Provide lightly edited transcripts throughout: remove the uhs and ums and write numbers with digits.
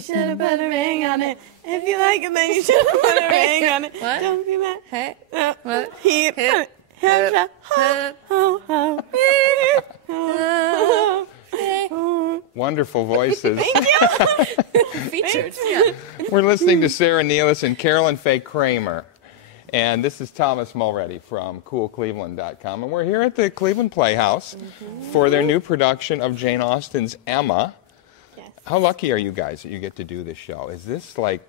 should have put a ring on it. If you like it, then you should have put a ring on it. What? Don't be mad. Hey. What? Wonderful voices. Thank you. Featured. Yeah. We're listening to Sarah Nealis and Carolyn Faye Kramer. And this is Thomas Mulready from CoolCleveland.com. And we're here at the Cleveland Playhouse for their new production of Jane Austen's Emma. Yes. How lucky are you guys that you get to do this show? Is this like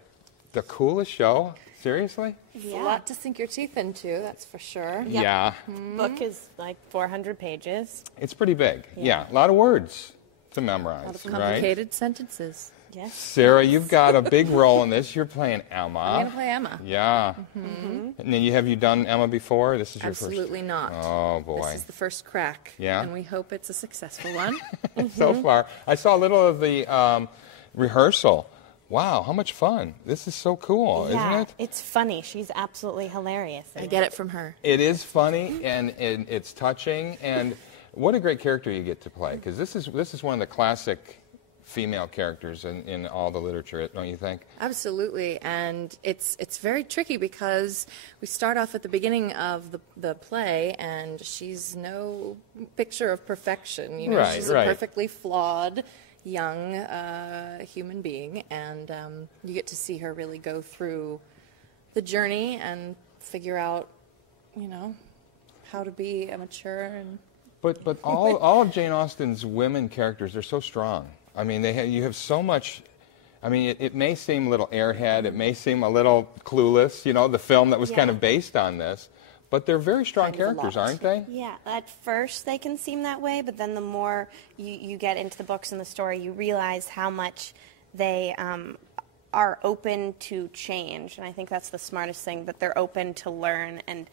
the coolest show? Seriously? It's a lot to sink your teeth into, that's for sure. Yep. Yeah. Book is like 400 pages. It's pretty big. Yeah. A lot of words to memorize, A lot of right? complicated sentences. Yes. Sarah, you've got a big role in this. You're playing Emma. I'm going to play Emma. Yeah. And then have you done Emma before? This is your Absolutely not. Oh, boy. This is the first crack. Yeah? And we hope it's a successful one. So far. I saw a little of the rehearsal. Wow, how much fun. This is so cool, isn't it? It's funny. She's absolutely hilarious. I get it from her. It is funny, and it's touching, and what a great character you get to play, because this is one of the classic female characters in all the literature, don't you think? Absolutely, and it's very tricky because we start off at the beginning of the play, and she's no picture of perfection. You know, Right, she's right. a perfectly flawed young human being, and you get to see her really go through the journey and figure out, you know, how to be a mature and. But all of Jane Austen's women characters, they're so strong. I mean, you have so much. I mean, it may seem a little airhead, it may seem a little clueless, you know, the film that was kind of based on this, but they're very strong characters, aren't they? Yeah, at first they can seem that way, but then the more you get into the books and the story, you realize how much they are open to change, and I think that's the smartest thing, that they're open to learn and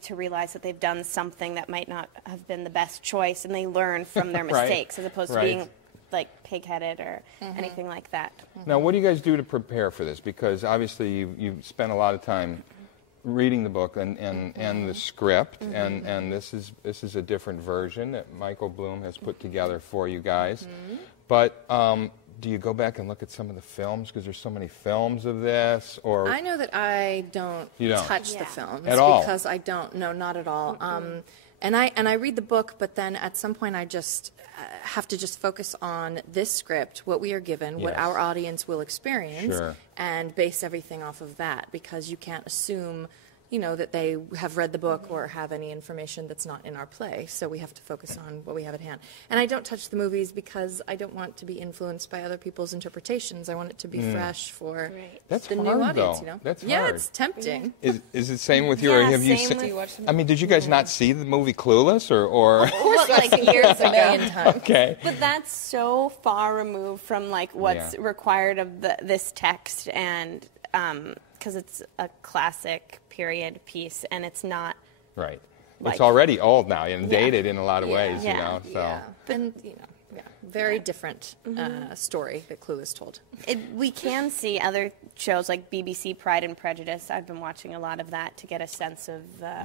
to realize that they've done something that might not have been the best choice, and they learn from their Right, mistakes as opposed to right. being like pig-headed or anything like that. Now, what do you guys do to prepare for this? Because obviously you spent a lot of time reading the book and the script, and this is a different version that Michael Bloom has put together for you guys. But do you go back and look at some of the films, because there's so many films of this? Or I know that I don't, You don't? touch Yeah. the films At all? because I don't. No, not at all. And I read the book, but then at some point I just have to just focus on this script, what we are given, what Yes. our audience will experience, Sure. and base everything off of that, because you can't assume, you know, that they have read the book or have any information that's not in our play. So we have to focus on what we have at hand. And I don't touch the movies because I don't want to be influenced by other people's interpretations. I want it to be fresh for Right. That's the new hard, audience, though. you know? That's yeah, hard. it's tempting. is it the same with you? Or Yeah, have you same seen? with- Do you watch the I mean, did you guys not see the movie Clueless, or? Of course, Like like years years a million times. Okay. But that's so far removed from like what's Yeah. required of this text, and because it's a classic period piece, and it's not. Right. Like- It's already old now and Yeah. dated in a lot of ways, you Yeah. know. So. Yeah, and you know, very different story that Clueless told. We can see other shows like BBC Pride and Prejudice. I've been watching a lot of that to get a sense of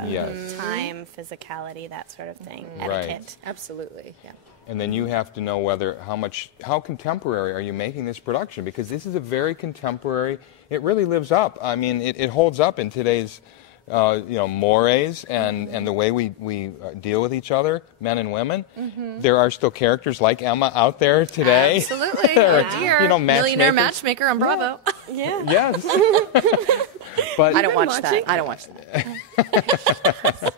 Yes. time, physicality, that sort of thing, Right. etiquette. Absolutely, yeah. And then you have to know how contemporary are you making this production, because this is a very contemporary. It really lives up. I mean, it holds up in today's, mores and the way we deal with each other, men and women. There are still characters like Emma out there today. Absolutely. Or, Oh, dear. you know, Millionaire matchmakers. Matchmaker on Bravo. Yeah. Yes. But I don't watch that. I don't watch that.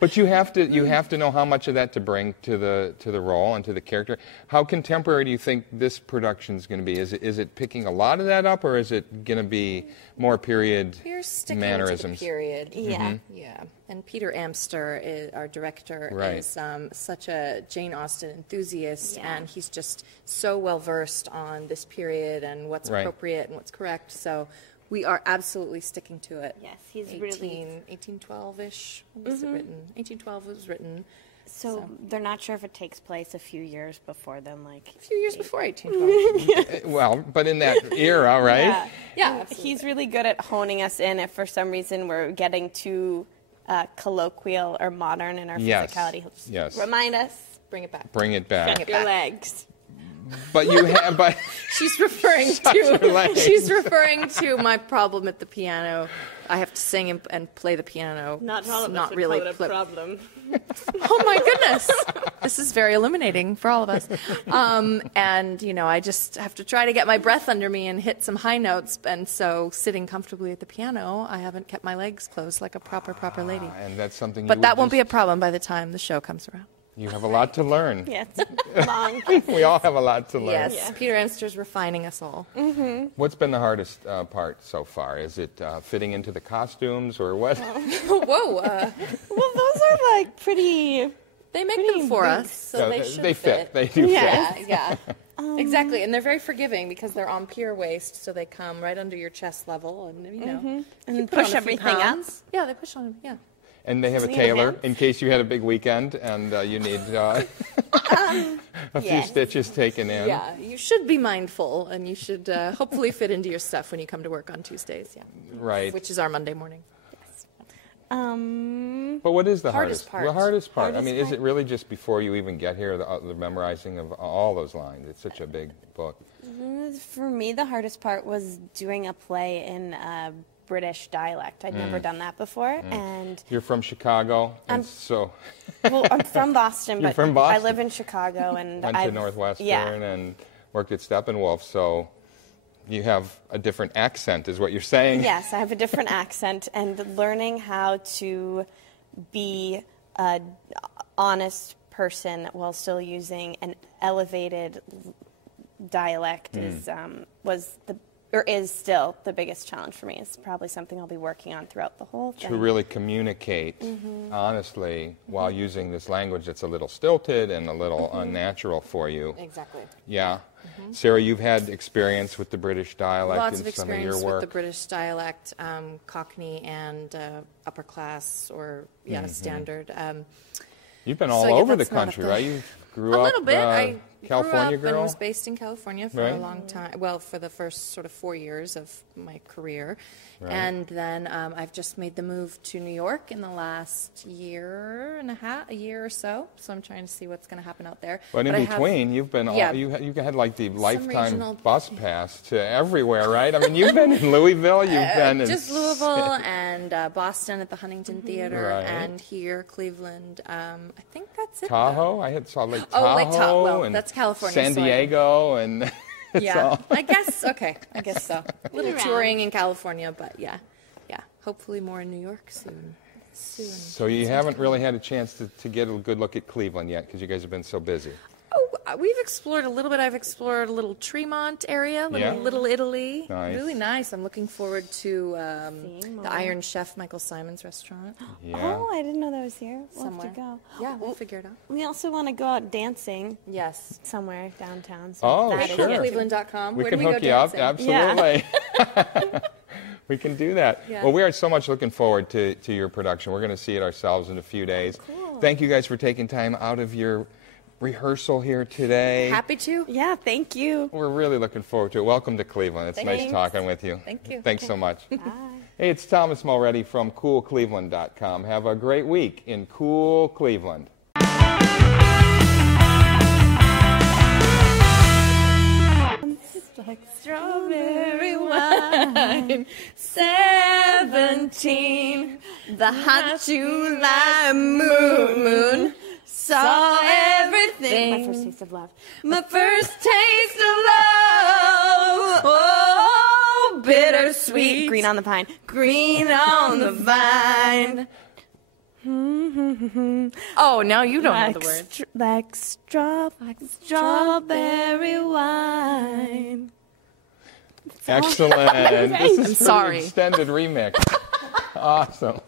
But you have to know how much of that to bring to the role and to the character. How contemporary do you think this production is going to be? Is it picking a lot of that up, or is it going to be more period We're sticking mannerisms? to the period. Yeah. Yeah. And Peter Amster, our director, Right. is such a Jane Austen enthusiast, Yeah. and he's just so well versed on this period and what's Right. appropriate and what's correct. So we are absolutely sticking to it. Yes, he's really. 1812-ish. When was it written? 1812 was written. So they're not sure if it takes place a few years before then, like. A few years before 1812. Well, but in that era, right? Yeah, Yeah, He's really good at honing us in. If for some reason we're getting too colloquial or modern in our Yes. physicality, he'll just Yes. remind us. Bring it back. Bring it back. Bring it Your back. legs. But you have, but She's referring your legs. she's referring to my problem at the piano. I have to sing and play the piano. Not all of us Not would really call it a flip. problem. Oh my goodness. This is very illuminating for all of us. And, you know, I just have to try to get my breath under me and hit some high notes. And so sitting comfortably at the piano, I haven't kept my legs closed like a proper lady. and that's something. But that won't be a problem by the time the show comes around. You have a lot to learn. Yeah, it's long. We all have a lot to learn. Yes, Yeah. Peter Amster's refining us all. What's been the hardest part so far? Is it fitting into the costumes or what? Whoa. Well, those are like pretty. They make Pretty them for big. us, so No, they should they fit. They do Yeah. fit. Yeah. Exactly, and they're very forgiving because they're on pier waist, so they come right under your chest level, and you know, And you put on push a few everything up. pounds. Yeah, they push on. Yeah. And they have a Need tailor hands? in case you had a big weekend and you need a few yes. stitches taken in. Yeah, you should be mindful, and you should hopefully fit into your stuff when you come to work on Tuesdays. Yeah, Right. which is our Monday morning. But what is the Hardest hardest? part. The hardest part. I Hardest mean, is part. it really just before you even get here, the memorizing of all those lines? It's such a big book. For me, the hardest part was doing a play in British dialect. I'd never done that before, and You're from Chicago, and so well, I'm from Boston, You're but from Boston. I live in Chicago, and went to I've- Northwestern Yeah. and worked at Steppenwolf. So you have a different accent, is what you're saying. Yes, I have a different accent, and learning how to be an honest person while still using an elevated dialect is still the biggest challenge for me. It's probably something I'll be working on throughout the whole thing. To really communicate honestly while using this language that's a little stilted and a little unnatural for you. Exactly. Yeah. Sarah, you've had experience with the British dialect Lots in of some of experience your with work. the British dialect, Cockney and upper class, or standard. You've been all So, yeah, over the that's not a country, thing. right? You grew A up little bit. I California grew up girl. and was based in California for Right. a long time. Well, for the first sort of 4 years of my career. Right. And then I've just made the move to New York in the last year and a half, a year or so. So I'm trying to see what's going to happen out there. But in I have- between, you've been Yeah. you had like the lifetime regional- bus pass to everywhere, right? I mean, you've been in Louisville, you've been in just Louisville and Boston at the Huntington Theater, Right. and here Cleveland. I think that's it. Tahoe. I had saw Lake Tahoe. Oh, Lake Tahoe. Well, and that's California, San so I- Diego, and it's Yeah, all- I guess. Okay, I guess so. A little around. touring in California, but yeah. Hopefully more in New York soon. So you haven't really had a chance to get a good look at Cleveland yet because you guys have been so busy. Oh, we've explored a little bit. I've explored a little Tremont area, Yeah. Little Italy. Nice. Really nice. I'm looking forward to Seeing more. the Iron Chef Michael Simon's restaurant. Yeah. Oh, I didn't know that was here. We'll Somewhere. have to go. Yeah, we'll figure it out. We also want to go out dancing Yes. somewhere downtown. So Oh, that is sure. it. Cleveland.com. We Where can do we hook go you up, dancing? absolutely. We can do that. Yeah. Well, we are so much looking forward to your production. We're going to see it ourselves in a few days. Cool. Thank you guys for taking time out of your rehearsal here today. Happy to. Yeah, thank you. We're really looking forward to it. Welcome to Cleveland. It's nice Thanks. talking with you. Thank you. Thanks so much. Bye. Hey, it's Thomas Mulready from coolcleveland.com. Have a great week in cool Cleveland. Like strawberry wine, 17, the hot July moon saw everything. My first taste of love. My first taste of love. Oh, bittersweet. Green on the pine. Green on the vine. Oh, now you don't know the word. Like strawberry wine. Excellent. This is I'm sorry. Extended remix. Awesome.